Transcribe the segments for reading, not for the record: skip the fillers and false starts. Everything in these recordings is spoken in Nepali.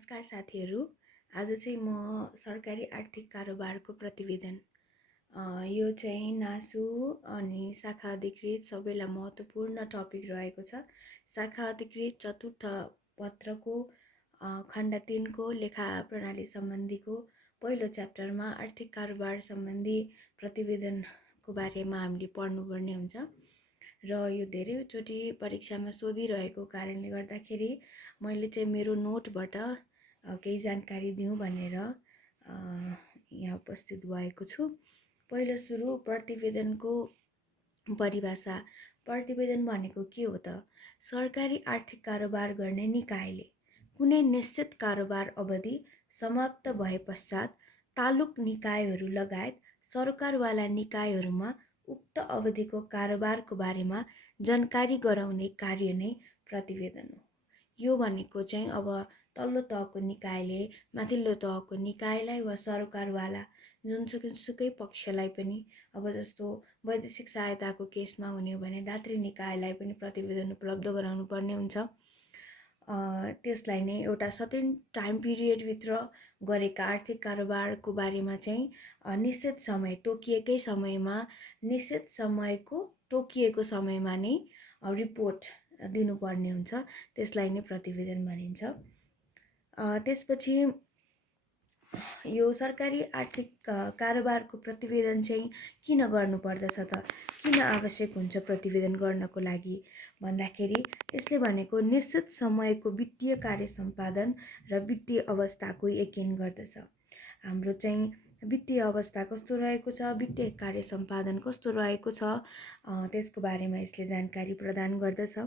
नमस्कार साथीहरू। आज चाहिँ म सरकारी आर्थिक कारोबारको प्रतिवेदन यो चाहिँ नासु अनि शाखा अधिकृत सबैलाई महत्त्वपूर्ण टपिक रहेको छ। शाखा अधिकृत चतुर्थ पत्रको खण्ड 3 को लेखा प्रणाली सम्बन्धीको पहिलो च्याप्टरमा आर्थिक कारोबार सम्बन्धी प्रतिवेदनको बारेमा हामीले पढ्नुपर्ने हुन्छ र यो धेरैचोटि परीक्षामा सोधिरहेको कारणले गर्दाखेरि मैले चाहिँ मेरो नोटबाट केही जानकारी दिउँ भनेर यहाँ उपस्थित भएको छु। पहिलो सुरु प्रतिवेदनको परिभाषा। प्रतिवेदन भनेको के हो त? सरकारी आर्थिक कारोबार गर्ने निकायले कुनै निश्चित कारोबार अवधि समाप्त भए पश्चात तालुक निकायहरू लगायत सरकारवाला निकायहरूमा उक्त अवधिको कारोबारको बारेमा जानकारी गराउने कार्य नै प्रतिवेदन हो। यो भनेको चाहिँ अब तल्लो तहको निकायले माथिल्लो तहको निकायलाई वा सरकारवाला जुनसुकै पक्षलाई पनि, अब जस्तो वैदेशिक सहायताको केसमा हुने हो भने दात्री निकायलाई पनि प्रतिवेदन उपलब्ध गराउनु पर्ने हुन्छ। त्यसलाई नै एउटा सर्टेन टाइम पिरियडभित्र गरेका आर्थिक कारोबारको बारेमा चाहिँ निश्चित समय तोकिएकै समयमा निश्चित समयको तोकिएको समयमा नै रिपोर्ट दिनुपर्ने हुन्छ। त्यसलाई नै प्रतिवेदन भनिन्छ। त्यसपछि यो सरकारी आर्थिक कारोबारको प्रतिवेदन चाहिँ किन गर्नुपर्दछ त? किन आवश्यक हुन्छ प्रतिवेदन गर्नको लागि भन्दाखेरि यसले भनेको निश्चित समयको वित्तीय कार्य सम्पादन र वित्तीय अवस्थाको यकिन गर्दछ। हाम्रो चाहिँ वित्तीय अवस्था कस्तो रहेको छ, वित्तीय कार्य सम्पादन कस्तो रहेको छ, त्यसको बारेमा यसले जानकारी प्रदान गर्दछ।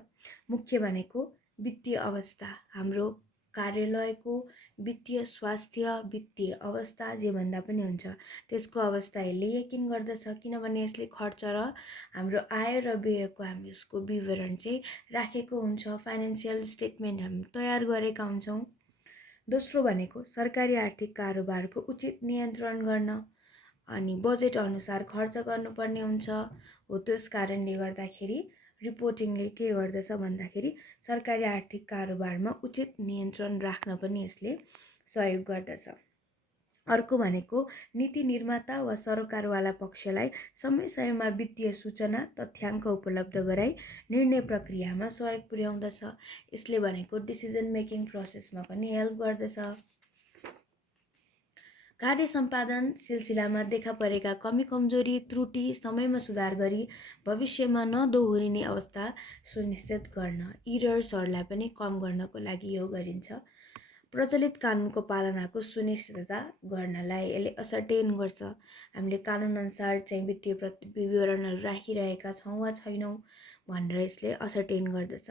मुख्य भनेको वित्तीय अवस्था, हाम्रो कार्यालयको वित्तीय स्वास्थ्य, वित्तीय अवस्था जे भन्दा पनि हुन्छ, त्यसको अवस्था यसले यकिन गर्दछ। किनभने यसले खर्च र हाम्रो आय र व्ययको हामी यसको विवरण चाहिँ राखेको हुन्छ, फाइनेन्सियल स्टेटमेन्ट हामी तयार गरेका हुन्छौँ। दोस्रो भनेको सरकारी आर्थिक कारोबारको उचित नियन्त्रण गर्न अनि बजेट अनुसार खर्च गर्नुपर्ने हुन्छ। हो त्यस कारणले गर्दाखेरि रिपोर्टिङले के गर्दछ भन्दाखेरि सरकारी आर्थिक कारोबारमा उचित नियन्त्रण राख्न पनि यसले सहयोग गर्दछ। अर्को भनेको नीति निर्माता वा सरकारवाला पक्षलाई समय समयमा वित्तीय सूचना तथ्याङ्क उपलब्ध गराई निर्णय प्रक्रियामा सहयोग पुर्याउँदछ। यसले भनेको डिसिजन मेकिङ प्रोसेसमा पनि हेल्प गर्दछ। कार्य सम्पादन सिलसिलामा देखा परेका कमी कमजोरी त्रुटि समयमा सुधार गरी भविष्यमा नदोहोरिने अवस्था सुनिश्चित गर्न, इरर्सहरूलाई पनि कम गर्नको लागि यो गरिन्छ। प्रचलित कानुनको पालनाको सुनिश्चितता गर्नलाई यसले असर्टेन गर्छ। हामीले कानुनअनुसार चाहिँ वित्तीय विवरणहरू राखिरहेका छौँ वा छैनौँ भनेर यसले असर्टेन गर्दछ।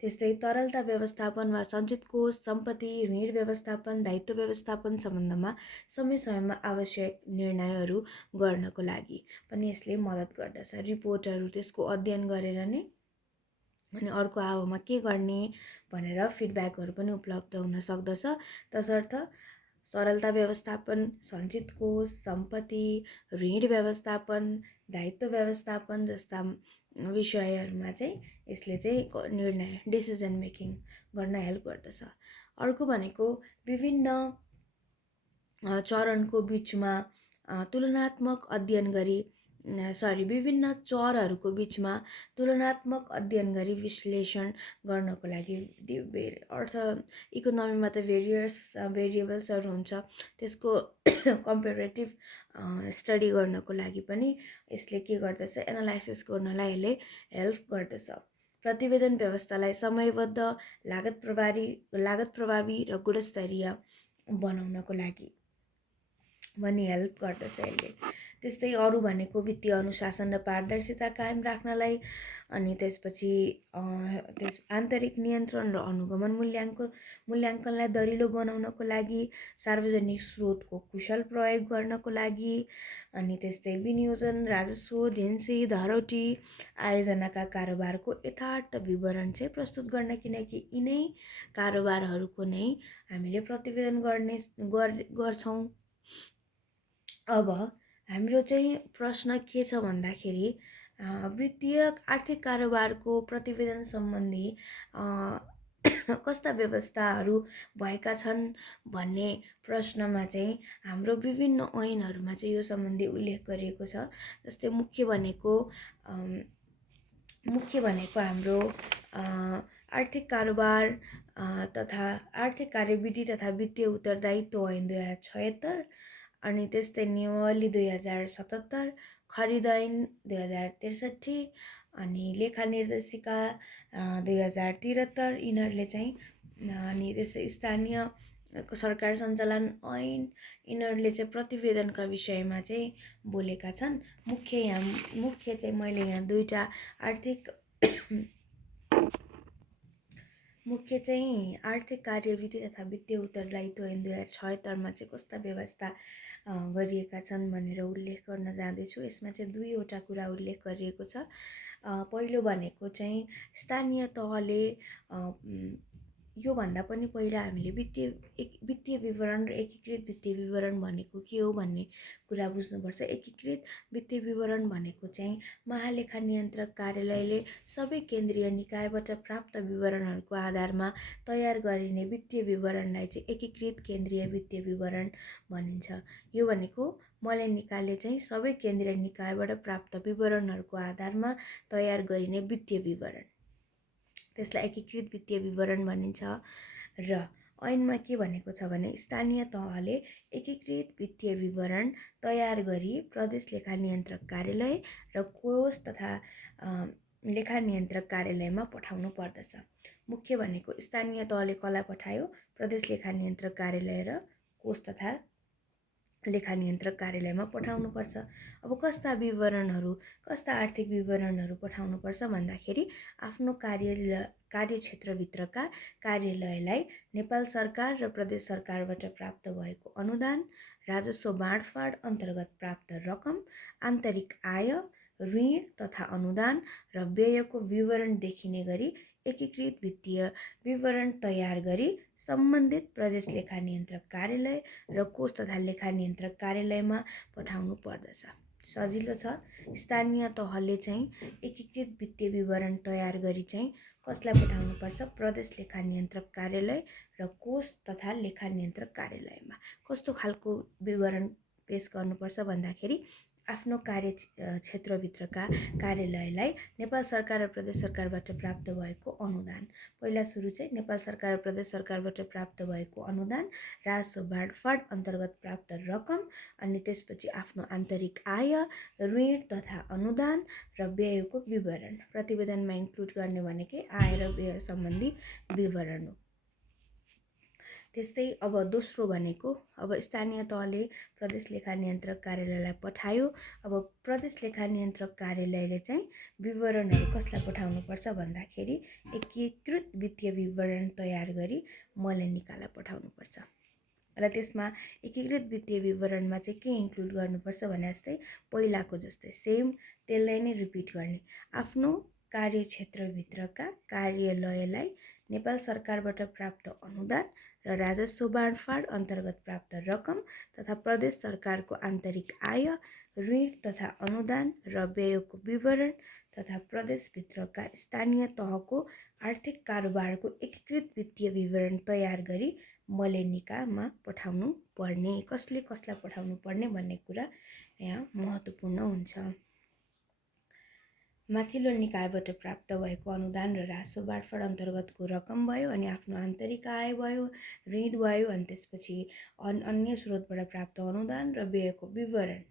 त्यस्तै तरलता व्यवस्थापन वा सञ्चित कोष, सम्पत्ति, ऋण व्यवस्थापन, दायित्व व्यवस्थापन सम्बन्धमा समय समयमा आवश्यक निर्णयहरू गर्नको लागि पनि यसले मद्दत गर्दछ। रिपोर्टहरू त्यसको अध्ययन गरेर नै अनि अर्को आवमा के गर्ने भनेर फिडब्याकहरू पनि उपलब्ध हुन सक्दछ। तसर्थ तरलता व्यवस्थापन, सञ्चित कोष, सम्पत्ति, ऋण व्यवस्थापन, दायित्व व्यवस्थापन जस्ता विषयहरूमा चाहिँ यसले चाहिँ निर्णय डिसिजन मेकिङ गर्न हेल्प गर्दछ। अर्को भनेको विभिन्न चरणको बिचमा तुलनात्मक अध्ययन गरी विभिन्न चरहरूको बिचमा तुलनात्मक अध्ययन गरी विश्लेषण गर्नको लागि अर्थ इकोनोमीमा त भेरिएबल्सहरू हुन्छ, त्यसको कम्पेरेटिभ स्टडी गर्नको लागि पनि यसले के गर्दछ, एनालाइसिस गर्नलाई यसले हेल्प गर्दछ। प्रतिवेदन व्यवस्थालाई समयबद्ध, लागत प्रभावी र गुणस्तरीय बनाउनको लागि पनि हेल्प गर्दछ यसले। त्यस्तै अरू भनेको वित्तीय अनुशासन र पारदर्शिता कायम राख्नलाई, अनि त्यसपछि आन्तरिक नियन्त्रण र अनुगमन मूल्याङ्कनलाई दरिलो बनाउनको लागि, सार्वजनिक स्रोतको कुशल प्रयोग गर्नको लागि, अनि त्यस्तै विनियोजन, राजस्व, झिन्सी, धरोटी, आयोजनाका कारोबारको यथार्थ विवरण चाहिँ प्रस्तुत गर्न, किनकि यिनै कारोबारहरूको नै हामीले प्रतिवेदन गर्छौँ। अब हाम्रो चाहिँ प्रश्न के छ भन्दाखेरि वित्तीय आर्थिक कारोबारको प्रतिवेदन सम्बन्धी कस्ता व्यवस्थाहरू भएका छन् भन्ने प्रश्नमा चाहिँ हाम्रो विभिन्न ऐनहरूमा चाहिँ यो सम्बन्धी उल्लेख गरिएको छ। जस्तै मुख्य भनेको हाम्रो आर्थिक कारोबार तथा आर्थिक कार्यविधि तथा वित्तीय उत्तरदायित्व ऐन 2076, अनि त्यस्तै नियमावली 2077, खरिद ऐन 2063, अनि लेखा निर्देशिका 2073 यिनीहरूले चाहिँ अनि त्यसै स्थानीय सरकार सञ्चालन ऐन यिनीहरूले चाहिँ प्रतिवेदनका विषयमा चाहिँ बोलेका छन्। मुख्य चाहिँ मैले यहाँ दुईटा आर्थिक मुख्य चाहिँ आर्थिक कार्यविधि तथा वित्तीय उत्तरदायित्व ऐन 2076 चाहिँ कस्ता व्यवस्था गरिएका छन् भनेर उल्लेख गर्न जाँदैछु। यसमा चाहिँ दुईवटा कुरा उल्लेख गरिएको छ। पहिलो भनेको चाहिँ स्थानीय तहले योभन्दा पनि पहिला हामीले वित्तीय विवरण र एकीकृत वित्तीय विवरण भनेको के हो भन्ने कुरा बुझ्नुपर्छ। एकीकृत वित्तीय विवरण भनेको चाहिँ महालेखा नियन्त्रक कार्यालयले सबै केन्द्रीय निकायबाट प्राप्त विवरणहरूको आधारमा तयार गरिने वित्तीय विवरणलाई चाहिँ एकीकृत केन्द्रीय वित्तीय विवरण भनिन्छ। यो भनेको मलेनिकाले चाहिँ सबै केन्द्रीय निकायबाट प्राप्त विवरणहरूको आधारमा तयार गरिने वित्तीय विवरण, त्यसलाई एकीकृत वित्तीय विवरण भनिन्छ। र ऐनमा के भनेको छ भने स्थानीय तहले एकीकृत वित्तीय विवरण तयार गरी प्रदेश लेखा नियन्त्रक कार्यालय र कोष तथा लेखा नियन्त्रक कार्यालयमा पठाउनु पर्दछ। मुख्य भनेको स्थानीय तहले कसलाई पठायो? प्रदेश लेखा नियन्त्रक कार्यालय र कोष तथा लेखा नियन्त्रक कार्यालयमा पठाउनुपर्छ। अब कस्ता आर्थिक विवरणहरू पठाउनुपर्छ भन्दाखेरि आफ्नो कार्यक्षेत्रभित्रका कार्यालयलाई नेपाल सरकार र प्रदेश सरकारबाट प्राप्त भएको अनुदान, राजस्व बाँडफाँड अन्तर्गत प्राप्त रकम, आन्तरिक आय, ऋण तथा अनुदान र व्ययको विवरण देखिने गरी एकीकृत वित्तीय विवरण तयार गरी सम्बन्धित प्रदेश लेखा नियन्त्रक कार्यालय र कोष तथा लेखा नियन्त्रक कार्यालयमा पठाउनु पर्दछ। सजिलो छ। स्थानीय तहले चाहिँ एकीकृत वित्तीय विवरण तयार गरी चाहिँ कसलाई पठाउनु पर्छ? प्रदेश लेखा नियन्त्रक कार्यालय र कोष तथा लेखा नियन्त्रक कार्यालयमा। कस्तो खालको विवरण पेश गर्नुपर्छ भन्दाखेरि आफ्नो क्षेत्रभित्रका कार्यालयलाई नेपाल सरकार र प्रदेश सरकारबाट प्राप्त भएको अनुदान, पहिला सुरु चाहिँ नेपाल सरकार र प्रदेश सरकारबाट प्राप्त भएको अनुदान, राजस्व बाँडफाँड अन्तर्गत प्राप्त रकम, अनि त्यसपछि आफ्नो आन्तरिक आय, ऋण तथा अनुदान र व्ययको विवरण। प्रतिवेदनमा इन्क्लुड गर्ने भनेकै आय र व्यय सम्बन्धी विवरण हो। त्यस्तै अब दोस्रो भनेको अब स्थानीय तहले प्रदेश लेखा नियन्त्रक कार्यालयलाई पठायो। अब प्रदेश लेखा नियन्त्रक कार्यालयले चाहिँ विवरणहरू कसलाई पठाउनुपर्छ भन्दाखेरि एकीकृत वित्तीय विवरण तयार गरी मलेनिकालाई पठाउनुपर्छ। र त्यसमा एकीकृत वित्तीय विवरणमा चाहिँ के इन्क्लुड गर्नुपर्छ भने जस्तै पहिलाको जस्तै सेम त्यसलाई नै रिपिट गर्ने। आफ्नो कार्यक्षेत्रभित्रका कार्यालयलाई नेपाल सरकारबाट प्राप्त अनुदान र राजस्व बाँडफाँड अन्तर्गत प्राप्त रकम तथा प्रदेश सरकारको आन्तरिक आय, ऋण तथा अनुदान र व्ययको विवरण तथा प्रदेशभित्रका स्थानीय तहको आर्थिक कारोबारको एकीकृत वित्तीय विवरण तयार गरी मलेनिकामा पठाउनु पर्ने। कसले कसलाई पठाउनु पर्ने भन्ने कुरा यहाँ महत्त्वपूर्ण हुन्छ। माथिल्लो निकायबाट प्राप्त भएको अनुदान र राजस्व बाँडफाँड अन्तर्गतको रकम भयो, अनि आफ्नो आन्तरिक आय भयो, ऋण भयो, अनि त्यसपछि अन्य स्रोतबाट प्राप्त अनुदान र व्ययको विवरण।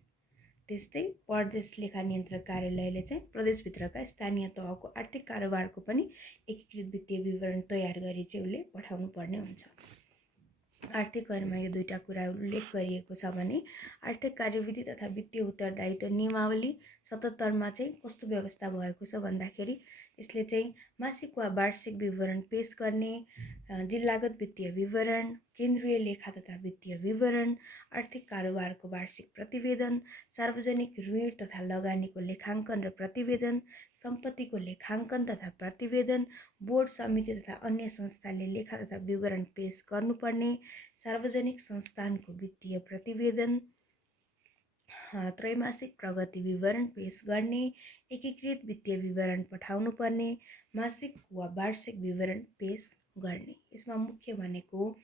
त्यस्तै प्रदेश लेखा नियन्त्रक कार्यालयले चाहिँ प्रदेशभित्रका स्थानीय तहको आर्थिक कारोबारको पनि एकीकृत वित्तीय विवरण तयार गरी चाहिँ उसले पठाउनु पर्ने हुन्छ। आर्थिक ऐनमा यो दुईटा कुरा उल्लेख गरिएको छ भने आर्थिक कार्यविधि तथा वित्तीय उत्तरदायित्व नियमावली 77 मा चाहिँ कस्तो व्यवस्था भएको छ भन्दाखेरि यसले चाहिँ मासिक वा वार्षिक विवरण पेश गर्ने, जिल्लागत वित्तीय विवरण, केन्द्रीय लेखा तथा वित्तीय विवरण, आर्थिक कारोबारको वार्षिक प्रतिवेदन, सार्वजनिक ऋण तथा लगानीको लेखाङ्कन र प्रतिवेदन, सम्पत्तिको लेखाङ्कन तथा प्रतिवेदन, बोर्ड समिति तथा अन्य संस्थाले लेखा तथा विवरण पेश गर्नुपर्ने, सार्वजनिक संस्थानको वित्तीय प्रतिवेदन, त्रैमासिक प्रगति विवरण पेश गर्ने, एकीकृत वित्तीय विवरण पठाउनु पर्ने, मासिक वा वार्षिक विवरण पेश गर्ने। यसमा मुख्य भनेको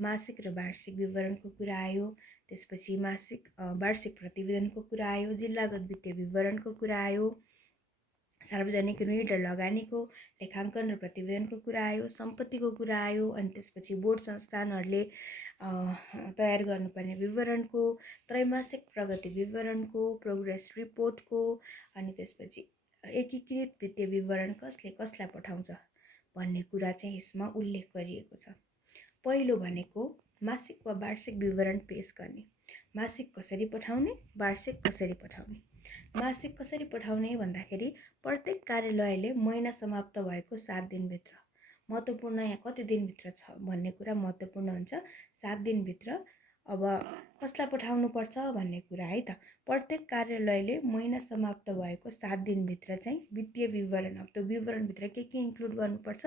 मासिक र वार्षिक विवरणको कुरा आयो, त्यसपछि वार्षिक प्रतिवेदनको कुरा आयो, जिल्लागत वित्तीय विवरणको कुरा आयो, सार्वजनिक ऋण र लगानीको लेखाङ्कन र प्रतिवेदनको कुरा आयो, सम्पत्तिको कुरा आयो, अनि त्यसपछि बोर्ड संस्थानहरूले तयार गर्नुपर्ने विवरणको, त्रैमासिक प्रगति विवरणको, प्रोग्रेस रिपोर्टको, अनि त्यसपछि एकीकृत वित्तीय विवरण कसले कसलाई पठाउँछ भन्ने कुरा चाहिँ यसमा उल्लेख गरिएको छ। पहिलो भनेको मासिक वा वार्षिक विवरण पेश गर्ने। मासिक कसरी पठाउने, वार्षिक कसरी पठाउने। मासिक कसरी पठाउने भन्दाखेरि प्रत्येक कार्यालयले महिना समाप्त भएको 7 दिनभित्र, महत्त्वपूर्ण यहाँ कति दिनभित्र छ भन्ने कुरा महत्त्वपूर्ण हुन्छ, 7 दिनभित्र। अब कसलाई पठाउनु पर्छ भन्ने कुरा है त, प्रत्येक कार्यालयले महिना समाप्त भएको 7 दिनभित्र चाहिँ वित्तीय विवरण, अब त्यो विवरणभित्र के इन्क्लुड गर्नुपर्छ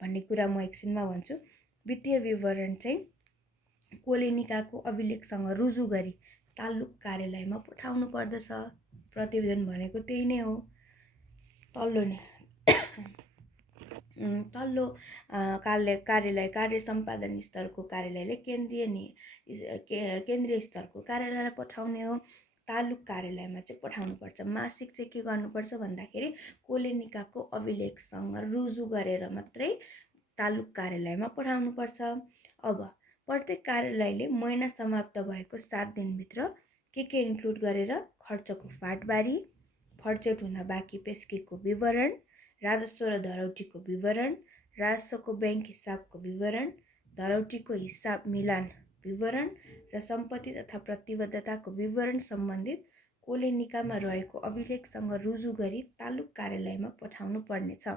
भन्ने कुरा म एकछिनमा भन्छु। वित्तीय विवरण चाहिँ कोले निकायको अभिलेखसँग रुजु गरी तालुक कार्यालयमा पठाउनु पर्दछ। प्रतिवेदन भनेको त्यही नै हो। तल्लो कार्यालय, कार्य सम्पादन स्तरको कार्यालयले केन्द्रीय स्तरको कार्यालयलाई पठाउने हो। तालुक कार्यालयमा चाहिँ पठाउनुपर्छ। मासिक चाहिँ के गर्नुपर्छ भन्दाखेरि कोले निकायको अभिलेखसँग रुजु गरेर मात्रै तालुक कार्यालयमा पठाउनुपर्छ। अब प्रत्येक कार्यालयले महिना समाप्त भएको 7 दिनभित्र के इन्क्लुड गरेर खर्चको फाँटबारी, फर्चेट हुन बाँकी पेस्कीको विवरण, राजस्व र धरौटीको विवरण, राजस्वको ब्याङ्क हिसाबको विवरण, धरौटीको हिसाब मिलान विवरण र सम्पत्ति तथा प्रतिबद्धताको विवरण सम्बन्धित कोले निकायमा रहेको अभिलेखसँग रुजु गरी तालुक कार्यालयमा पठाउनु पर्नेछ।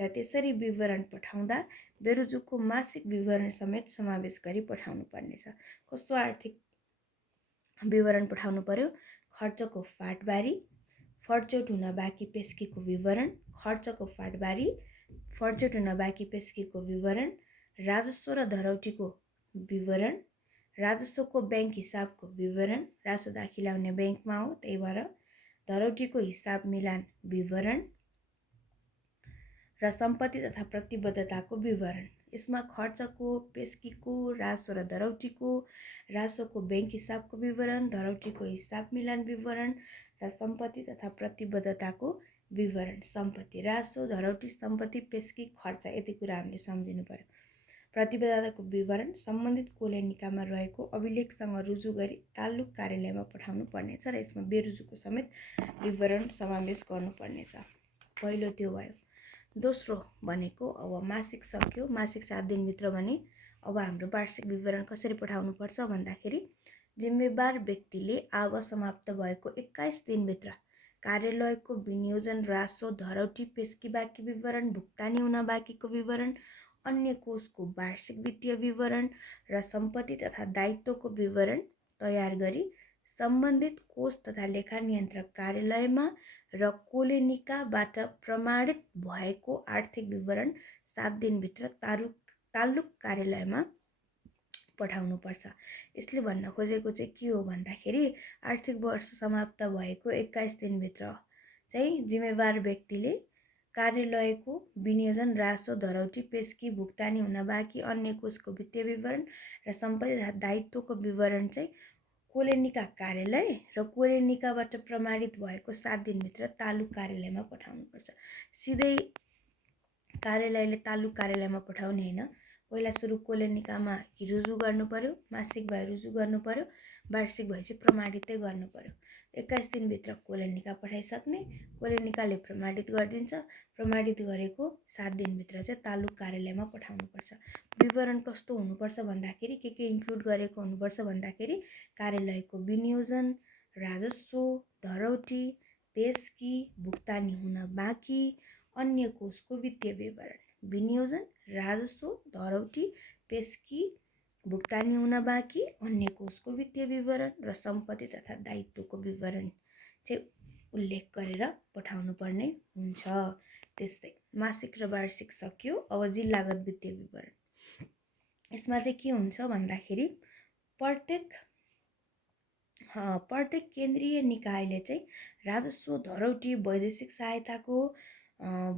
र त्यसरी विवरण पठाउँदा बेरोजुको मासिक विवरण समेत समावेश गरी पठाउनु पर्नेछ। कस्तो आर्थिक विवरण पठाउनु पर्यो? खर्चको फाँटबारी, फर्चेट हुन बाँकी पेस्कीको विवरण, खर्चको फाँटबारी, फर्चेट हुन बाँकी पेस्कीको विवरण, राजस्व र धरौटीको विवरण, राजस्वको ब्याङ्क हिसाबको विवरण, राजस्व दाखिला हुने ब्याङ्कमा हो त्यही भएर, धरौटीको हिसाब मिलान विवरण र सम्पत्ति तथा प्रतिबद्धताको विवरण। यसमा खर्चको, पेस्कीको, राजस्व र धरौटीको, राजस्वको ब्याङ्क हिसाबको विवरण, धरौटीको हिसाब मिलान विवरण र सम्पत्ति तथा प्रतिबद्धताको विवरण। सम्पत्ति, राजस्व, धरौटी, सम्पत्ति, पेस्की, खर्च, यति कुरा हामीले सम्झिनु पर्यो। प्रतिबद्धताको विवरण सम्बन्धित कोले निकायमा रहेको अभिलेखसँग रुजु गरी तालुक कार्यालयमा पठाउनु पर्नेछ र यसमा बेरुजुको समेत विवरण समावेश गर्नुपर्नेछ। पहिलो त्यो भयो। दोस्रो भनेको अब मासिक सक्यो, मासिक 7 दिनभित्र भने अब हाम्रो वार्षिक विवरण कसरी पठाउनुपर्छ भन्दाखेरि जिम्मेवार व्यक्तिले आव समाप्त भएको 21 दिनभित्र कार्यालयको विनियोजन, राजस्व, धरौटी, पेस्की बाँकी विवरण, भुक्तानी हुन बाँकीको विवरण, अन्य कोषको वार्षिक वित्तीय विवरण र सम्पत्ति तथा दायित्वको विवरण तयार गरी सम्बन्धित कोष तथा लेखा नियन्त्रक कार्यालयमा र कोले निकायबाट प्रमाणित भएको आर्थिक विवरण 7 दिनभित्र तालुक कार्यालयमा पठाउनुपर्छ। यसले भन्न खोजेको चाहिँ के हो भन्दाखेरि आर्थिक वर्ष समाप्त भएको 21 दिनभित्र चाहिँ जिम्मेवार व्यक्तिले कार्यालयको विनियोजन, राजस्व, धरौटी, पेस्की, भुक्तानी हुन बाँकी अन्य कोषको वित्तीय विवरण र सम्पत्ति तथा दायित्वको विवरण चाहिँ कोले निकाय कार्यालय र कोले निकायबाट प्रमाणित भएको 7 दिनभित्र तालुक कार्यालयमा पठाउनुपर्छ। सिधै कार्यालयले तालुक कार्यालयमा पठाउने होइन, पहिला सुरु कोले निकायमा रुजु गर्नु पर्यो, मासिक भए रुजु गर्नु पर्यो, वार्षिक भए चाहिँ प्रमाणितै गर्नु पर्यो। 21 दिनभित्र कोले निकाय पठाइसक्ने, कोले निकायले प्रमाणित गरिदिन्छ, प्रमाणित गरेको 7 दिनभित्र चाहिँ तालुक कार्यालयमा पठाउनुपर्छ। विवरण कस्तो हुनुपर्छ भन्दाखेरि के इन्क्लुड गरेको हुनुपर्छ भन्दाखेरि कार्यालयको विनियोजन, राजस्व, धरौटी, पेस्की, भुक्तानी हुन बाँकी अन्य कोषको वित्तीय विवरण, विनियोजन, राजस्व, धरौटी, पेस्की, भुक्तानी हुन बाँकी अन्य कोषको वित्तीय विवरण र सम्पत्ति तथा दायित्वको विवरण चाहिँ उल्लेख गरेर पठाउनु पर्ने हुन्छ। त्यस्तै मासिक र वार्षिक सक्यो। अब जिल्लागत वित्तीय विवरण, यसमा चाहिँ के हुन्छ भन्दाखेरि प्रत्येक केन्द्रीय निकायले चाहिँ राजस्व, धरौटी, वैदेशिक सहायताको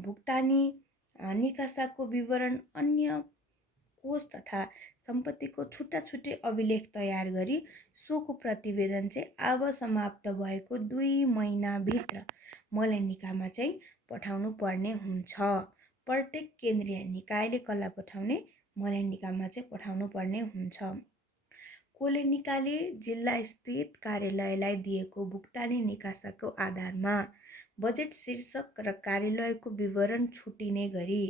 भुक्तानी निकासाको विवरण, अन्य कोष तथा सम्पत्तिको छुट्टा छुट्टै अभिलेख तयार गरी सोको प्रतिवेदन चाहिँ अब समाप्त भएको 2 महिनाभित्र मलाई निकायमा चाहिँ पठाउनु पर्ने हुन्छ। प्रत्येक केन्द्रीय निकायले कसलाई पठाउने? मलाई निकायमा चाहिँ पठाउनु पर्ने हुन्छ। कोले निकाले जिल्ला स्थित कार्यालयलाई दिएको भुक्तानी निकासाको आधारमा बजेट शीर्षक र कार्यालयको विवरण छुटिने गरी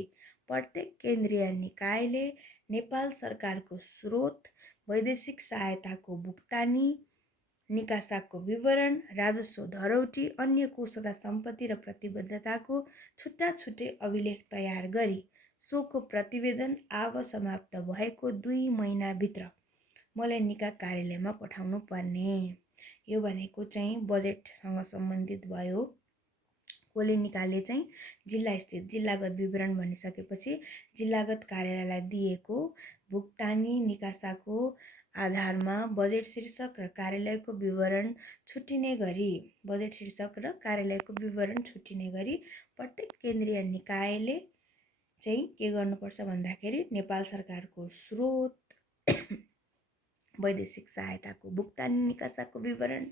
प्रत्येक केन्द्रीय निकायले नेपाल सरकारको स्रोत, वैदेशिक सहायताको भुक्तानी निकासाको विवरण, राजस्व धरौटी, अन्य कोष तथा सम्पत्ति र प्रतिबद्धताको छुट्टा छुट्टै अभिलेख तयार गरी सोको प्रतिवेदन अब समाप्त भएको 2 महिनाभित्र मलाई निकाय कार्यालयमा पठाउनु पर्ने। यो भनेको चाहिँ बजेटसँग सम्बन्धित भयो। कोले निकाले चाहिँ जिल्ला स्थित जिल्लागत विवरण भनिसकेपछि जिल्लागत कार्यालयलाई दिएको भुक्तानी निकासाको आधारमा बजेट शीर्षक र कार्यालयको विवरण छुटिने गरी प्रत्येक केन्द्रीय निकायले चाहिँ के गर्नुपर्छ भन्दाखेरि नेपाल सरकारको स्रोत, वैदेशिक सहायताको भुक्तानी निकासाको विवरण,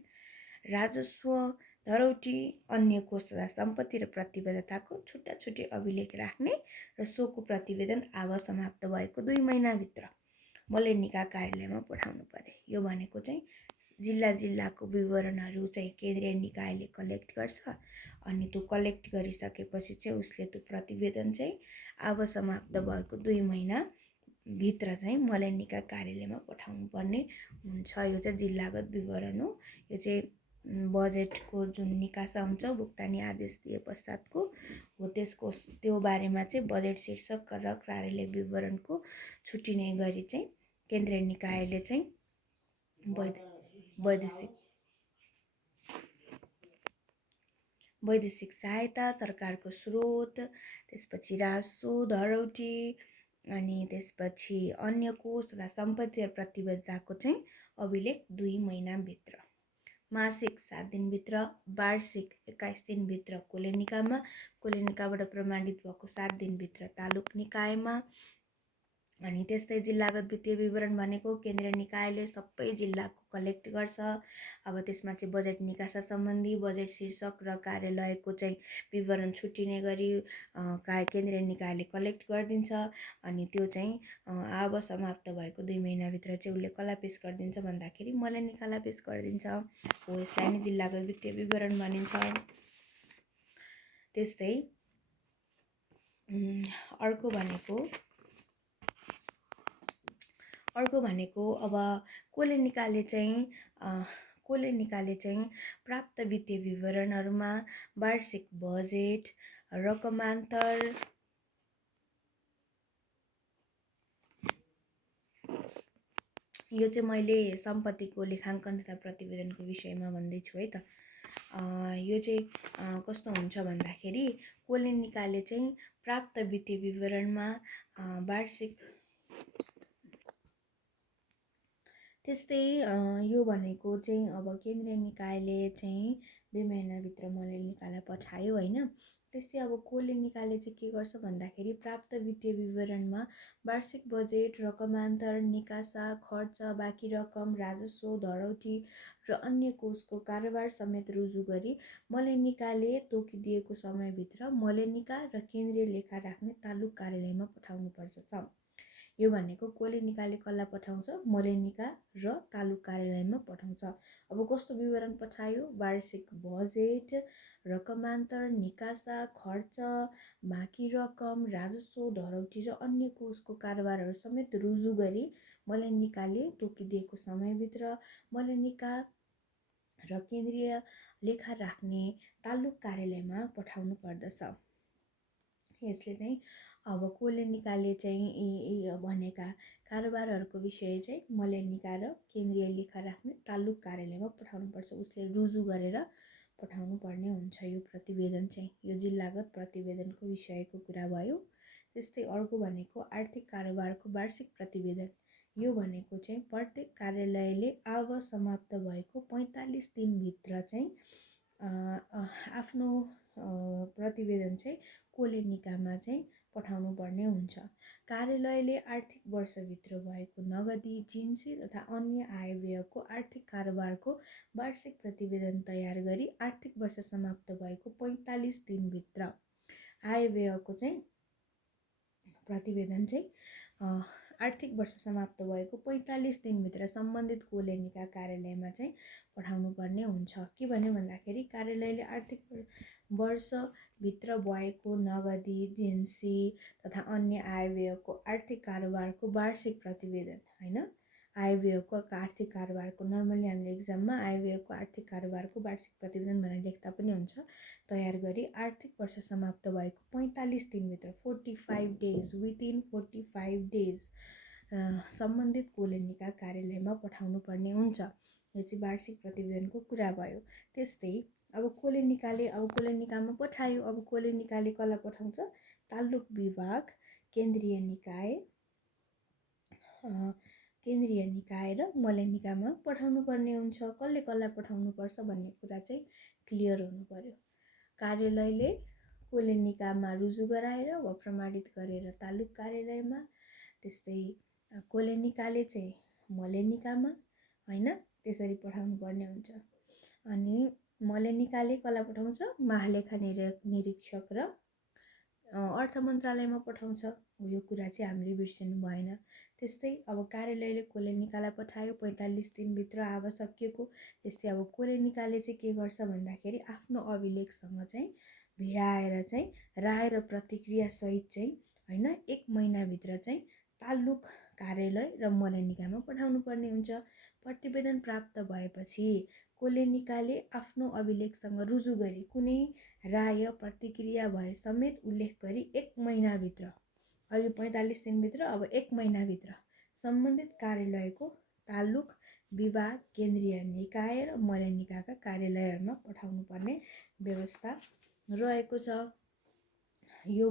राजस्व धरौटी, अन्य कोष तथा सम्पत्ति र प्रतिबद्धताको छुट्टा छुट्टै अभिलेख राख्ने र सोको प्रतिवेदन अब समाप्त भएको 2 महिनाभित्र मलाई निकाय कार्यालयमा पठाउनु पर्यो। यो भनेको चाहिँ जिल्लाको विवरणहरू चाहिँ केन्द्रीय निकायले कलेक्ट गर्छ, अनि त्यो कलेक्ट गरिसकेपछि चाहिँ उसले त्यो प्रतिवेदन चाहिँ अब समाप्त भएको 2 महिनाभित्र चाहिँ मलाई निकाय कार्यालयमा पठाउनु पर्ने हुन्छ। यो चाहिँ जिल्लागत विवरण हो। यो चाहिँ बजेटको जुन निकासा हुन्छ भुक्तानी आदेश दिए पश्चातको हो, त्यो बारेमा चाहिँ बजेट शीर्षक र कार्यालय विवरणको छुटिने गरी चाहिँ केन्द्रीय निकायले चाहिँ वैदेशिक सहायता, सरकारको स्रोत, त्यसपछि राजस्व धरौटी, अनि त्यसपछि अन्य कोष तथा सम्पत्ति र प्रतिबद्धताको चाहिँ अभिलेख 2 महिनाभित्र, मासिक 7 दिनभित्र, वार्षिक 21 दिनभित्र कोले निकायबाट प्रमाणित भएको 7 दिनभित्र तालुक निकायमा। अनि त्यस्तै जिल्लागत वित्तीय विवरण भनेको केन्द्रीय निकायले सबै जिल्लाको कलेक्ट गर्छ। अब त्यसमा चाहिँ बजेट निकासा सम्बन्धी बजेट शीर्षक र कार्यालयको चाहिँ विवरण छुटिने गरी केन्द्रीय निकायले कलेक्ट गरिदिन्छ। अनि त्यो चाहिँ अब समाप्त भएको 2 महिनाभित्र चाहिँ उसले कसलाई पेश गरिदिन्छ भन्दाखेरि मलाई निकायलाई पेश गरिदिन्छ हो। यसलाई नै जिल्लागत वित्तीय विवरण भनिन्छ। त्यस्तै अर्को भनेको अब कोले निकाले चाहिँ प्राप्त वित्तीय विवरणहरूमा वार्षिक बजेट, रकमान्तर, यो चाहिँ मैले सम्पत्तिको लेखाङ्कन तथा प्रतिवेदनको विषयमा भन्दैछु है त। यो चाहिँ कस्तो हुन्छ भन्दाखेरि कोले निकाले चाहिँ प्राप्त वित्तीय विवरणमा वार्षिक, त्यस्तै यो भनेको चाहिँ अब केन्द्रीय निकायले चाहिँ 2 महिनाभित्र मलाई निकायलाई पठायो होइन। त्यस्तै अब कोले निकाले चाहिँ के गर्छ भन्दाखेरि प्राप्त वित्तीय विवरणमा वार्षिक बजेट, रकमान्तर, निकासा, खर्च, बाँकी रकम, राजस्व धरौटी र अन्य कोषको कारोबार समेत रुजु गरी मलाई निकायले तोकिदिएको समयभित्र मलाई निकाय र केन्द्रीय लेखा राख्ने तालुक कार्यालयमा पठाउनुपर्छ। यो भनेको कोले निकाले कसलाई पठाउँछ? मलाई निकाय र तालुक कार्यालयमा पठाउँछ। अब कस्तो विवरण पठायो? वार्षिक बजेट, रकमान्तर, निकासा, खर्च, बाँकी रकम, राजस्व धरौटी र अन्य कोषको कारोबारहरू समेत रुजु गरी मलाई निकायले तोकिदिएको समयभित्र मलाई निकाय र केन्द्रीय लेखा राख्ने तालुक कार्यालयमा पठाउनु पर्दछ। यसले चाहिँ अब कोले निकाले चाहिँ भनेका कारोबारहरूको विषय चाहिँ मलाई निकाय र केन्द्रीय लेखा राख्ने तालुक कार्यालयमा पठाउनुपर्छ। उसले रुजु गरेर पठाउनु पर्ने हुन्छ यो प्रतिवेदन चाहिँ। यो जिल्लागत प्रतिवेदनको विषयको कुरा भयो। त्यस्तै अर्को भनेको आर्थिक कारोबारको वार्षिक प्रतिवेदन। यो भनेको चाहिँ प्रत्येक कार्यालयले अब समाप्त भएको 45 दिनभित्र चाहिँ आफ्नो प्रतिवेदन चाहिँ कोलेनिकामा चाहिँ पठाउनु पर्ने हुन्छ। कार्यालयले आर्थिक वर्षभित्र भएको नगदी, जिन्सी तथा अन्य आय व्ययको आर्थिक कारोबारको वार्षिक प्रतिवेदन तयार गरी आर्थिक वर्ष समाप्त भएको 45 दिनभित्र आय व्ययको चाहिँ प्रतिवेदन चाहिँ आर्थिक वर्ष समाप्त भएको 45 दिनभित्र सम्बन्धित कोलेनिका कार्यालयमा चाहिँ पठाउनु पर्ने हुन्छ। के भन्दाखेरि कार्यालयले आर्थिक वर्षभित्र भएको नगदी, जिन्सी तथा अन्य आय व्ययको आर्थिक कारोबारको वार्षिक प्रतिवेदन, होइन, आय व्ययको आर्थिक कारोबारको, नर्मली हामीले एक्जाममा आय व्ययको आर्थिक कारोबारको वार्षिक प्रतिवेदन भनेर लेख्दा पनि हुन्छ, तयार गरी आर्थिक वर्ष समाप्त भएको 45 दिनभित्र 45 डेज, विदिन 45 डेज सम्बन्धित कोलेनिका कार्यालयमा पठाउनु पर्ने हुन्छ। यो चाहिँ वार्षिक प्रतिवेदनको कुरा भयो। त्यस्तै अब कोलेनिकामा पठायो। अब कोलेनिकाले कसलाई पठाउँछ? तालुक विभाग, केन्द्रीय निकाय र मलेनिकामा पठाउनु पर्ने हुन्छ। कसलाई पठाउनु पर्छ भन्ने कुरा चाहिँ क्लियर हुनु पर्यो। कार्यालयले कोलेनिकामा रुजु गराएर वा प्रमाणित गरेर तालुक कार्यालयमा, त्यस्तै कोलेनिकाले चाहिँ मलेनिकामा, होइन, त्यसरी पठाउनु पर्ने हुन्छ। अनि मलेनिकाले कसलाई पठाउँछ? महालेखा निरीक्षक र अर्थ मन्त्रालयमा पठाउँछ। यो कुरा चाहिँ हामीले बिर्सिनु भएन। त्यस्तै अब कार्यालयले कोलेनिकालाई पठायो, 45 दिनभित्र आवश्यकको। त्यस्तै अब कोलेनिकाले चाहिँ के गर्छ भन्दाखेरि आफ्नो अभिलेखसँग चाहिँ भिडाएर चाहिँ राय र प्रतिक्रिया सहित चाहिँ, होइन, 1 महिनाभित्र चाहिँ तालुक कार्यालय र मलेनिकामा पठाउनु पर्ने हुन्छ। प्रतिवेदन प्राप्त भएपछि कोलेनिकाले आफ्नो अभिलेखसँग रुजु गरी कुनै राय प्रतिक्रिया भए समेत उल्लेख गरी 1 महिनाभित्र, अहिले 45 दिनभित्र, अब 1 महिनाभित्र सम्बन्धित कार्यालयको तालुक विभाग, केन्द्रीय निकाय र मलेनिकाका कार्यालयहरूमा पठाउनु पर्ने व्यवस्था रहेको छ। यो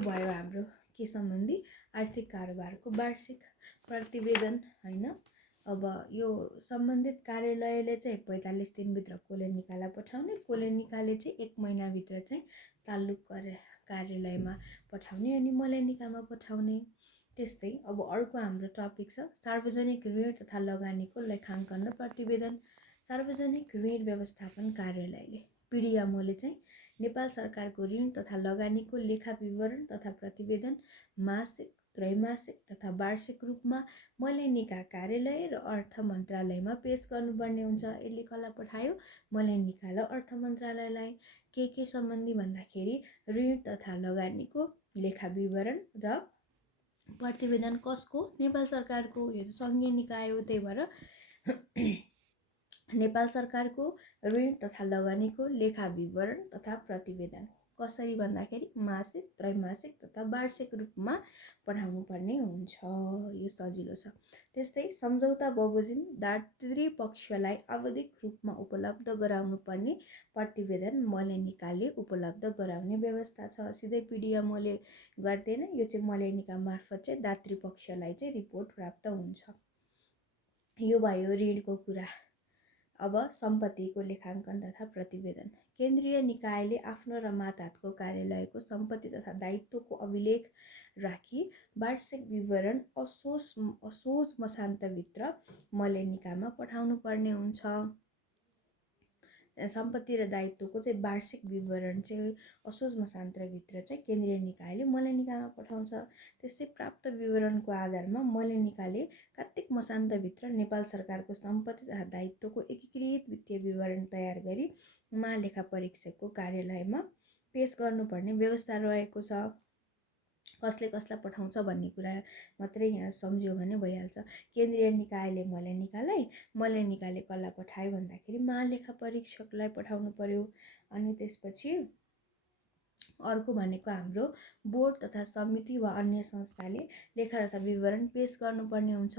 भयो हाम्रो के सम्बन्धी? आर्थिक कारोबारको वार्षिक प्रतिवेदन, होइन। अब यो सम्बन्धित कार्यालयले चाहिँ 45 दिनभित्र कोलेनिकालाई पठाउने, कोलेनिकाले चाहिँ 1 महिनाभित्र चाहिँ तालुक कार्यालयमा पठाउने अनि मलेनिकामा पठाउने। त्यस्तै अब अर्को हाम्रो टपिक छ सार्वजनिक ऋण तथा लगानीको लेखाङ्कन र प्रतिवेदन। सार्वजनिक ऋण व्यवस्थापन कार्यालयले पिडिएमओले चाहिँ नेपाल सरकारको ऋण तथा लगानीको लेखा विवरण तथा प्रतिवेदन मासिक, त्रैमासिक तथा वार्षिक रूपमा मलेनिका कार्यालय र अर्थ मन्त्रालयमा पेश गर्नुपर्ने हुन्छ। यसले कसलाई पठायो? मलेनिका र अर्थ मन्त्रालयलाई। के सम्बन्धी भन्दाखेरि ऋण तथा लगानीको लेखा विवरण र प्रतिवेदन कसको? नेपाल सरकारको। यो सङ्घीय निकाय हो, त्यही भएर नेपाल सरकारको ऋण तथा लगानीको लेखा विवरण तथा प्रतिवेदन कसरी भन्दाखेरि मासिक, त्रैमासिक तथा वार्षिक रूपमा पठाउनु पर्ने हुन्छ। यो सजिलो छ। त्यस्तै सम्झौता बमोजिम दात्री पक्षलाई आवधिक रूपमा उपलब्ध गराउनु पर्ने प्रतिवेदन मलेनिकाले उपलब्ध गराउने व्यवस्था छ। सिधै पिडिएमओले गर्दैन, यो चाहिँ मलेनिका मार्फत चाहिँ दात्री पक्षलाई चाहिँ रिपोर्ट प्राप्त हुन्छ। यो भयो ऋणको कुरा। अब सम्पत्तिको लेखाङ्कन तथा प्रतिवेदन। केन्द्रीय निकायले आफ्नो र मातहतको कार्यालयको सम्पत्ति तथा दायित्वको अभिलेख राखी वार्षिक विवरण असोज मसान्तभित्र मलेनिकामा पठाउनु पर्ने हुन्छ। सम्पत्ति र दायित्वको चाहिँ वार्षिक विवरण चाहिँ असोज मसान्तभित्र चाहिँ केन्द्रीय निकायले मलेनिकामा पठाउँछ। त्यस्तै प्राप्त विवरणको आधारमा मलेनिकाले कार्तिक मसान्तभित्र नेपाल सरकारको सम्पत्ति तथा दायित्वको एकीकृत वित्तीय विवरण तयार गरी महालेखा परीक्षकको कार्यालयमा पेश गर्नुपर्ने व्यवस्था रहेको छ। कसले कसलाई पठाउँछ भन्ने कुरा मात्रै यहाँ सम्झ्यो भने भइहाल्छ। केन्द्रीय निकायले मलेनिकालाई, मलेनिकाले कसलाई पठायो भन्दाखेरि महालेखा परीक्षकलाई पठाउनु पर्यो। अनि त्यसपछि अर्को भनेको हाम्रो बोर्ड तथा समिति वा अन्य संस्थाले लेखा तथा विवरण पेश गर्नुपर्ने हुन्छ।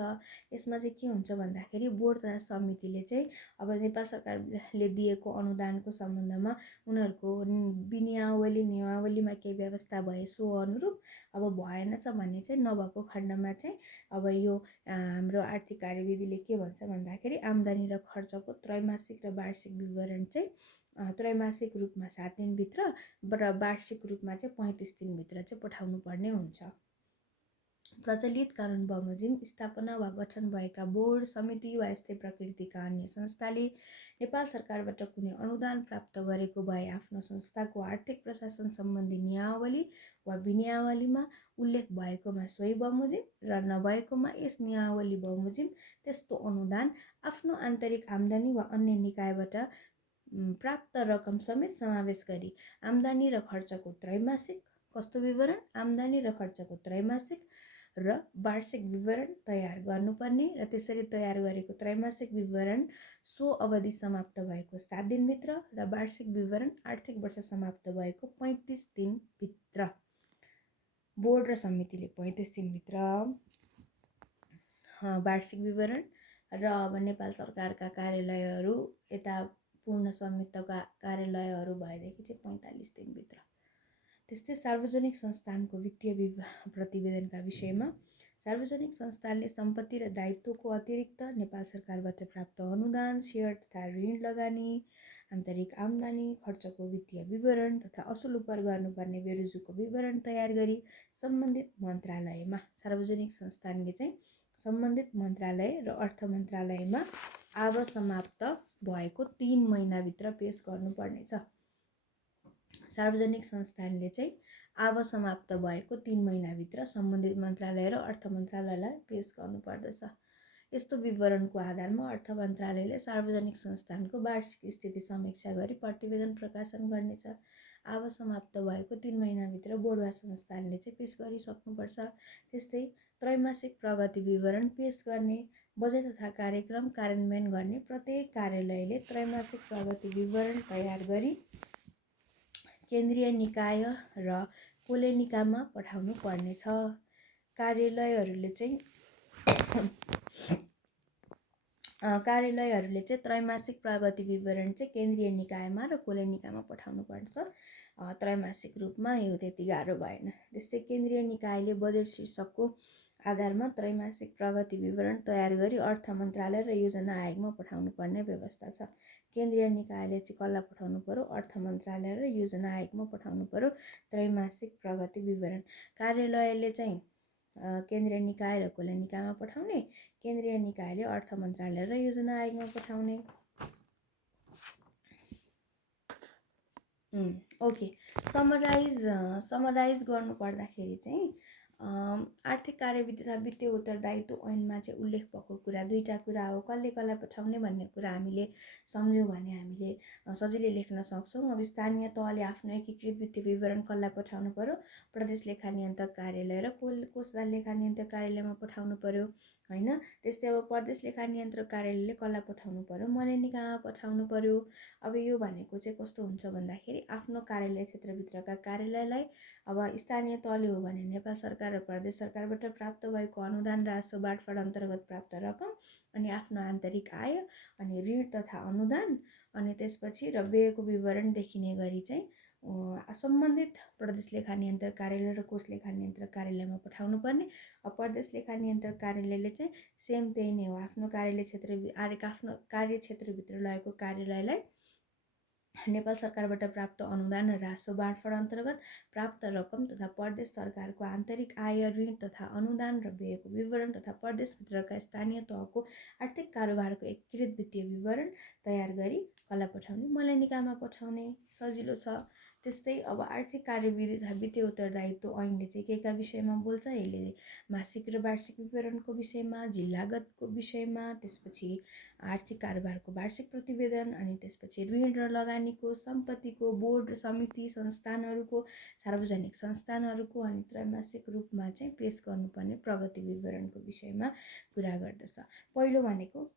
यसमा चाहिँ के हुन्छ भन्दाखेरि बोर्ड तथा समितिले चाहिँ अब नेपाल सरकारले दिएको अनुदानको सम्बन्धमा उनीहरूको नियमावलीमा केही व्यवस्था भए सो अनुरूप, अब भएन छ भन्ने चाहिँ नभएको खण्डमा चाहिँ अब यो हाम्रो आर्थिक कार्यविधिले के भन्छ भन्दाखेरि आम्दानी र खर्चको त्रैमासिक र वार्षिक विवरण चाहिँ त्रैमासिक रूपमा 7 दिनभित्र र वार्षिक रूपमा चाहिँ 35 दिनभित्र चाहिँ पठाउनु पर्ने हुन्छ। प्रचलित कानुन बमोजिम स्थापना वा गठन भएका बोर्ड, समिति वा यस्तै प्रकृतिका अन्य संस्थाले नेपाल सरकारबाट कुनै अनुदान प्राप्त गरेको भए आफ्नो संस्थाको आर्थिक प्रशासन सम्बन्धी नियमावली वा विनियमावलीमा उल्लेख भएकोमा सोही बमोजिम र नभएकोमा यस नियमावली बमोजिम त्यस्तो अनुदान आफ्नो आन्तरिक आम्दानी वा अन्य निकायबाट प्राप्त रकम समेत समावेश गरी आम्दानी र खर्चको त्रैमासिक कस्तो विवरण, आम्दानी र खर्चको त्रैमासिक र वार्षिक विवरण तयार गर्नुपर्ने र त्यसरी तयार गरेको त्रैमासिक विवरण सो अवधि समाप्त भएको 7 दिनभित्र र वार्षिक विवरण आर्थिक वर्ष समाप्त भएको 35 दिनभित्र। बोर्ड र समितिले 35 दिनभित्र वार्षिक विवरण र अब नेपाल सरकारका कार्यालयहरू यता पूर्ण स्वामित्वका कार्यालयहरू भएदेखि चाहिँ 45 दिनभित्र। त्यस्तै सार्वजनिक संस्थानको वित्तीय प्रतिवेदनका विषयमा सार्वजनिक संस्थानले सम्पत्ति र दायित्वको अतिरिक्त नेपाल सरकारबाट प्राप्त अनुदान, सेयर तथा ऋण लगानी, आन्तरिक आम्दानी, खर्चको वित्तीय विवरण तथा असुल उपर गर्नुपर्ने बेरुजुको विवरण तयार गरी सम्बन्धित मन्त्रालयमा सार्वजनिक संस्थानले चाहिँ सम्बन्धित मन्त्रालय र अर्थ मन्त्रालयमा आव समाप्त भएको 3 महिनाभित्र पेश गर्नुपर्नेछ। सार्वजनिक संस्थानले चाहिँ आव समाप्त भएको 3 महिनाभित्र सम्बन्धित मन्त्रालय र अर्थ मन्त्रालयलाई पेश गर्नुपर्दछ। यस्तो विवरणको आधारमा अर्थ मन्त्रालयले सार्वजनिक संस्थानको वार्षिक स्थिति समीक्षा गरी प्रतिवेदन प्रकाशन गर्नेछ। आव समाप्त भएको 3 महिनाभित्र बोर्ड वा संस्थानले चाहिँ पेश गरिसक्नुपर्छ। त्यस्तै त्रैमासिक प्रगति विवरण पेश गर्ने, बजेट तथा कार्यक्रम कार्यान्वयन गर्ने प्रत्येक कार्यालयले त्रैमासिक प्रगति विवरण तयार गरी केन्द्रीय निकाय र कोलेनिकामा पठाउनु पर्नेछ। कार्यालयहरूले चाहिँ त्रैमासिक प्रगति विवरण चाहिँ केन्द्रीय निकायमा र कोलेनिकामा पठाउनु पर्छ। त्रैमासिक रूपमा यो त्यति गाह्रो भएन। त्यस्तै केन्द्रीय निकायले बजेट शीर्षकको आधारमा त्रैमासिक प्रगति विवरण तयार गरी अर्थ मन्त्रालय र योजना आयोगमा पठाउनु पर्ने व्यवस्था छ। केन्द्रीय निकायले चाहिँ कसलाई पठाउनु पर्यो? अर्थ मन्त्रालय र योजना आयोगमा पठाउनु पर्यो त्रैमासिक प्रगति विवरण। कार्यालयले चाहिँ केन्द्रीय निकाय र कोलेनिकामा पठाउने, केन्द्रीय निकायले अर्थ मन्त्रालय र योजना आयोगमा पठाउने। ओके, समराइज गर्नु पर्दाखेरि चाहिँ आर्थिक कार्यविधि तथा वित्तीय उत्तरदायित्व ऐनमा चाहिँ उल्लेख भएको कुरा दुईटा कुरा हो। कसलाई पठाउने भन्ने कुरा हामीले सम्झ्यौँ भने हामीले सजिलै लेख्न सक्छौँ। अब स्थानीय तहले आफ्नो एकीकृत वित्तीय विवरण कसलाई पठाउनु पर्यो? प्रदेश लेखा नियन्त्रक कार्यालय र कोषागार लेखा नियन्त्रक कार्यालयमा पठाउनु पर्यो हैन। त्यस्तै अब प्रदेश लेखा नियन्त्रक कार्यालयले कसलाई पठाउनु पर्यो? मलेनिकामा पठाउनु पर्यो। अब यो भनेको चाहिँ कस्तो हुन्छ भन्दाखेरि आफ्नो कार्यालय क्षेत्रभित्रका कार्यालयलाई अब स्थानीय तहले हो भने नेपाल सरकार र प्रदेश सरकारबाट प्राप्त भएको अनुदान राजस्व बाँडफाँड अन्तर्गत प्राप्त रकम अनि आफ्नो आन्तरिक आय अनि ऋण तथा अनुदान अनि त्यसपछि र व्ययको विवरण देखिने गरी चाहिँ सम्बन्धित प्रदेश लेखा नियन्त्रक कार्यालय र कोष लेखा नियन्त्रक कार्यालयमा पठाउनु पर्ने। प्रदेश लेखा नियन्त्रक कार्यालयले चाहिँ सेम त्यही नै हो। आफ्नो कार्यक्षेत्रभित्र रहेको कार्यालयलाई नेपाल सरकारबाट प्राप्त अनुदान र राजस्व बाँडफाँड अन्तर्गत प्राप्त रकम तथा प्रदेश सरकारको आन्तरिक आय, ऋण तथा अनुदान र व्ययको विवरण तथा प्रदेशभित्रका स्थानीय तहको आर्थिक कारोबारको एकीकृत वित्तीय विवरण तयार गरी कसलाई पठाउने? मलेनिकामा पठाउने। सजिलो छ। त्यस्तै अब आर्थिक कार्यविधि तथा वित्तीय उत्तरदायित्व ऐनले चाहिँ केका विषयमा बोल्छ? यसले मासिक र वार्षिक विवरणको विषयमा, जिल्लागतको विषयमा, त्यसपछि आर्थिक कारोबारको वार्षिक प्रतिवेदन अनि त्यसपछि ऋण र लगानीको, सम्पत्तिको, बोर्ड र समिति संस्थानहरूको, सार्वजनिक संस्थानहरूको अनि त्रैमासिक रूपमा चाहिँ पेश गर्नुपर्ने प्रगति विवरणको विषयमा कुरा गर्दछ। पहिलो भनेको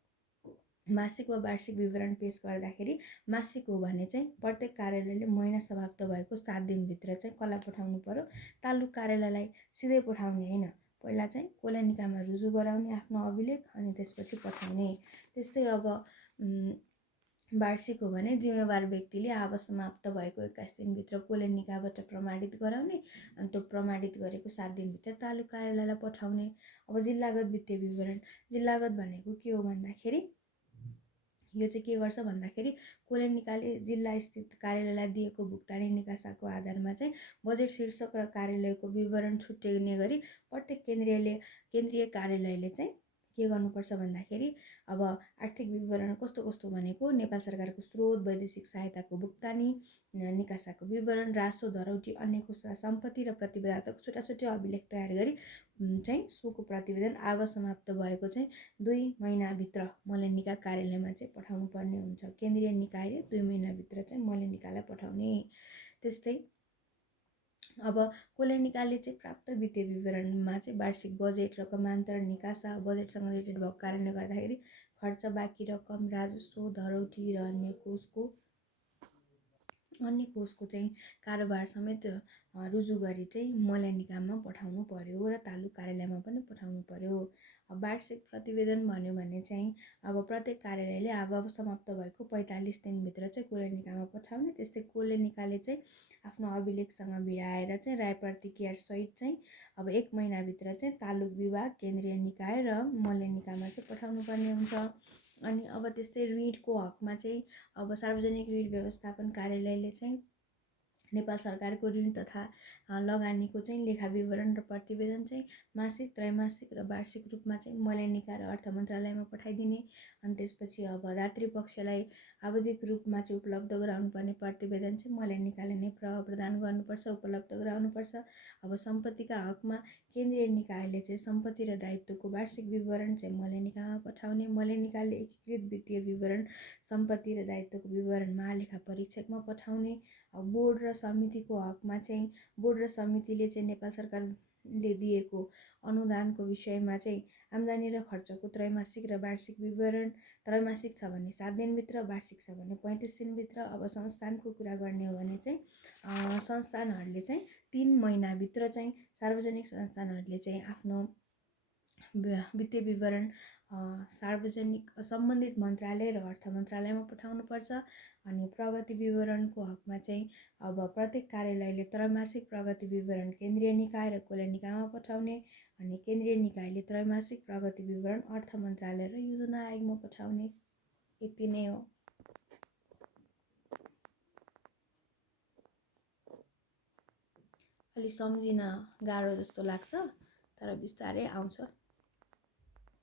मासिक वा वार्षिक विवरण पेश गर्दाखेरि मासिक हो भने चाहिँ प्रत्येक कार्यालयले महिना समाप्त भएको 7 दिनभित्र चाहिँ कसलाई पठाउनु पर्यो? तालुक कार्यालयलाई सिधै पठाउने हैन। पहिला चाहिँ कोलेनिकामा रुजु गराउने आफ्नो अभिलेख अनि त्यसपछि पठाउने। त्यस्तै अब वार्षिक हो भने जिम्मेवार व्यक्तिले आव समाप्त भएको 21 दिनभित्र कोलेनिकाबाट प्रमाणित गराउने अनि त्यो प्रमाणित गरेको 7 दिनभित्र तालुक कार्यालयलाई पठाउने। अब जिल्लागत वित्तीय विवरण, जिल्लागत भनेको के हो भन्दाखेरि यो चाहिँ के गर्छ भन्दाखेरि कोले निकाले जिल्ला स्थित कार्यालयलाई दिएको भुक्तानी निकासाको आधारमा चाहिँ बजेट शीर्षक र कार्यालयको विवरण छुट्याउने गरी प्रत्येक केन्द्रीय कार्यालयले चाहिँ के गर्नुपर्छ भन्दाखेरि अब आर्थिक विवरण कस्तो कस्तो भनेको नेपाल सरकारको स्रोत, वैदेशिक सहायताको भुक्तानी, निकासाको विवरण, राजस्व, धरौटी, अन्य खुस्रा सम्पत्ति र प्रतिवेदनको छुट्टा छुट्टै अभिलेख तयार गरी चाहिँ सोको प्रतिवेदन आवाज समाप्त भएको चाहिँ 2 महिनाभित्र मलेनिका कार्यालयमा चाहिँ पठाउनु पर्ने हुन्छ। केन्द्रीय निकायले 2 महिनाभित्र चाहिँ मलेनिकालाई पठाउने। त्यस्तै अब कोलेनिकाले चाहिँ प्राप्त वित्तीय विवरणमा चाहिँ वार्षिक बजेट, रकमान्तर, निकासा, बजेटसँग रिलेटेड भएको कारणले गर्दाखेरि खर्च, बाँकी रकम, राजस्व, धरौटी र अन्य कोषको चाहिँ कारोबार समेत रुजु गरी चाहिँ मलेनिकामा पठाउनु पर्यो र तालुक कार्यालयमा पनि पठाउनु पर्यो। अब वार्षिक प्रतिवेदन भन्यो भने चाहिँ अब प्रत्येक कार्यालयले अब समाप्त भएको 45 दिनभित्र चाहिँ कोलेनिकामा पठाउने। त्यस्तै कोलेनिकाले चाहिँ आफ्नो अभिलेखसँग भिडाएर चाहिँ राय प्रतिक्रिया सहित चाहिँ अब 1 महिनाभित्र चाहिँ तालुक विभाग, केन्द्रीय निकाय र मलेनिकामा चाहिँ पठाउनु पर्ने हुन्छ। अनि अब त्यस्तै ऋणको हकमा चाहिँ अब सार्वजनिक ऋण व्यवस्थापन कार्यालयले चाहिँ नेपाल सरकारको ऋण तथा लगानीको चाहिँ लेखा विवरण र प्रतिवेदन चाहिँ मासिक, त्रैमासिक र वार्षिक रूपमा चाहिँ मलेनिका र अर्थ मन्त्रालयमा पठाइदिने। अनि त्यसपछि अब दात्री पक्षलाई आवधिक रूपमा चाहिँ उपलब्ध गराउनुपर्ने प्रतिवेदन चाहिँ मलेनिकाले नै प्रदान गर्नुपर्छ, उपलब्ध गराउनुपर्छ। अब सम्पत्तिका हकमा केन्द्रीय निकायले चाहिँ सम्पत्ति र दायित्वको वार्षिक विवरण चाहिँ मलेनिकामा पठाउने। मलेनिकाले एकीकृत वित्तीय विवरण, सम्पत्ति र दायित्वको विवरण महालेखा परीक्षकमा पठाउने। अब बोर्ड र समितिको हकमा चाहिँ बोर्ड र समितिले चाहिँ नेपाल सरकारले दिएको अनुदानको विषयमा चाहिँ आम्दानी र खर्चको त्रैमासिक र वार्षिक विवरण, त्रैमासिक छ भने 7 दिनभित्र, वार्षिक छ भने 35 दिनभित्र। अब संस्थानको कुरा गर्ने हो भने चाहिँ संस्थानहरूले चाहिँ 3 महिनाभित्र चाहिँ सार्वजनिक संस्थानहरूले चाहिँ आफ्नो वित्तीय विवरण सार्वजनिक सम्बन्धित मन्त्रालय र अर्थ मन्त्रालयमा पठाउनुपर्छ। अनि प्रगति विवरणको हकमा चाहिँ अब प्रत्येक कार्यालयले त्रैमासिक प्रगति विवरण केन्द्रीय निकाय र कोलेनिकामा पठाउने। अनि केन्द्रीय निकायले त्रैमासिक प्रगति विवरण अर्थ मन्त्रालय र योजना आयोगमा पठाउने। यति नै हो। अलि सम्झिन गाह्रो जस्तो लाग्छ तर बिस्तारै आउँछ।